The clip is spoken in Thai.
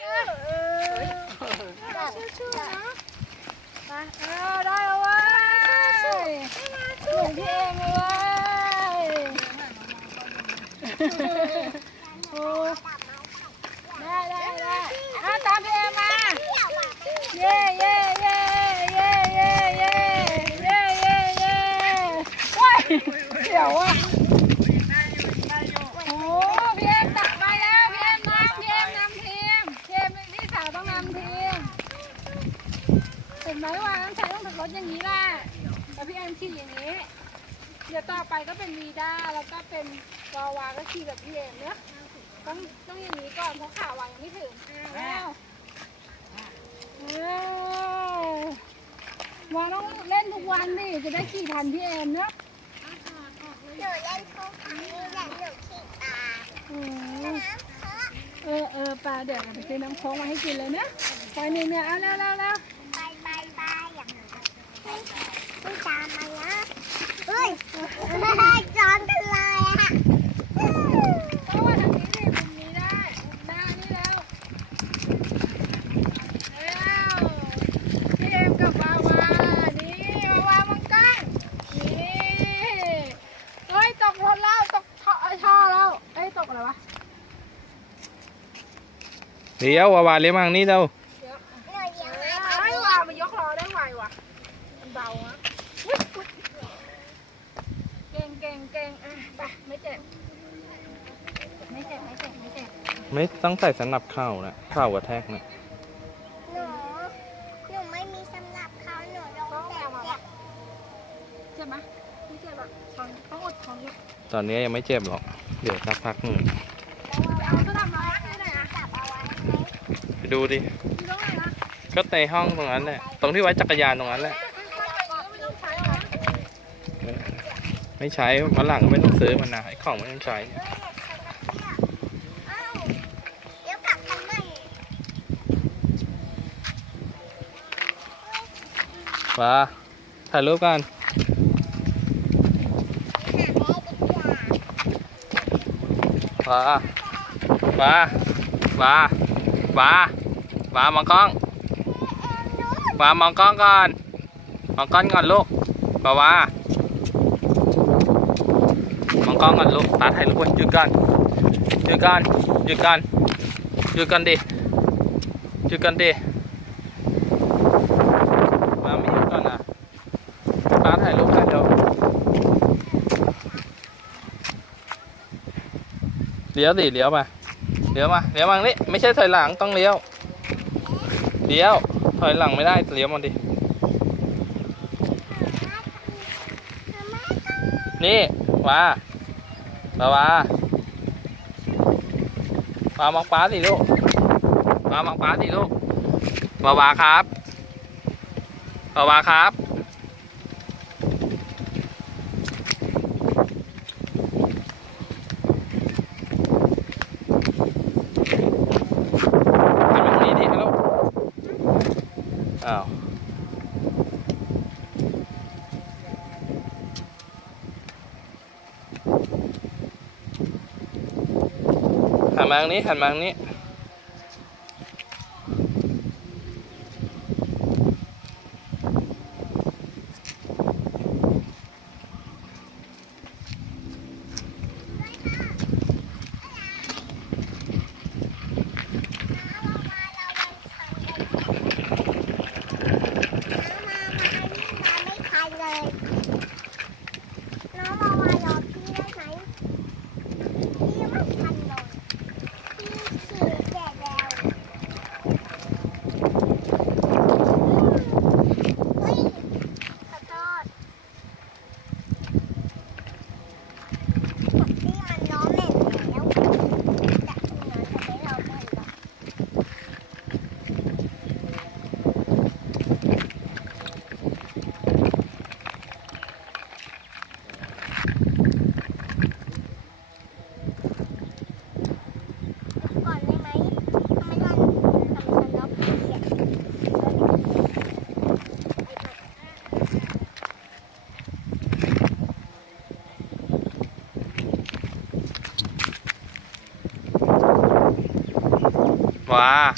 ชื่อนะไปเออได้แล้วเว้ยหลงพี่เองเลยเว้ยโอ้ได้ได้ได้อะตามพี่เองมา เย้เย้เย้เย้เย้เย้เย้เย้เย้ว้ยเดี๋ยวอะโอ้พี่เอ็มตักไปแล้วพี่เอ็มนำพี่เอ็มนำทีมพี่เอ็มเป็นพี่สาวต้องนำทีมเห็นไหมว่าน้ำชายต้องขับ รถอย่างนี้แหละแต่พี่เอ็มขี่อย่างนี้ เดี๋ยวต่อไปก็เป็นวีด้าแล้วก็เป็นวาวาก็ขี่แบบพี่เอ็มเนาะต้องต้องอย่างนี้ก่อนเพราะขาวายังไม่ถึงว้าววาต้องเล่นทุกวันดิจะได้ขี่ทันพี่เอ็มเนาะหนูเล่นทุกครั้งนี่แหละหนูขี่ตาอืมน้ำเพาะเออเออปลาเดี๋ยวเราไปซื้อน้ำโค้งมาให้กินเลยนะไปหนึ่งเนี่ยเอาแล้วแล้วแล้ว ไปไปไปอย่างนั้นไม่ ไม่ตามมานะเฮ้ยจอนกันเลยอะก็ว่าทางนี้ดิมุมนี้ได้มุมหน้านี่แล้วแล้วพี่เอ็มกับวาวานี่วาวามังกังนี่เฮ้ยตกรถแล้วตกท่อช่อแล้วเอ้ยตกอะไรวะเลี้ยววาวาเลี้ยวมาทางนี้เร็วเดี๋ยว หนูเลี้ยง เอ้ ไม้ ยวามันยกล้อได้ไวว่ะมันเบาอะอุ๊ยอุ๊ย เก่งเก่งเก่งอะไปไม่เจ็บไม่เจ็บไม่เจ็บไม่เจ็บไม่ต้องใส่สนับเข่านะเข่ากระแทกนะหนูหนูไม่มีสำหรับเขาหนูลงแต่เจ็บเจ็บไหมไม่เจ็บอะทนต้องอดทนอยู่ตอนนี้ยังไม่เจ็บหรอก เดี๋ยวสักพักหนึ่งเอาสลับมาที่ไหนอะจับเอาไว้ไหมไปดูดิ อยู่ตรงไหนนะก็ในห้องตรงนั้นแหละ ตรงที่ไว้จักรยานตรงนั้นแหละ ไไม่ใช้วันหลังก็ไม่ต้องซื้อมันนะไอ้ของไม่ต้องใช้เอ้าเดี๋ยวกลับกันใหม่ฟ้าถ่ายรูปกันหามาฟ้าฟ้าฟ้าฟ้ามองกล้องฟ้ามองกล้องก่อน มองกล้องก่อนลูกฟ้าว่า กล้องก่อนลูกตาถ่ายรูปก่อนหยุดก่อนหยุดก่อนหยุดก่อนหยุดก่อนดิหยุดก่อนดิมาไม่หยุดก่อนนะตาถ่ายรูปกันเดี๋ยวเลี้ยวดิเลี้ยวมาเลี้ยวมาเลี้ยวมานี่ไม่ใช่ถอยหลังต้องเลี้ยวเลี้ยวถอยหลังไม่ได้เลี้ยวมาดินี่ มา มามามามองป้าสิลูกมามองป้าสิลูกมาวาครับมาวาครับทำแบบนี้ดิฮัลโหลอ้าว หันมาทางนี้หันมาทางนี้ 哇。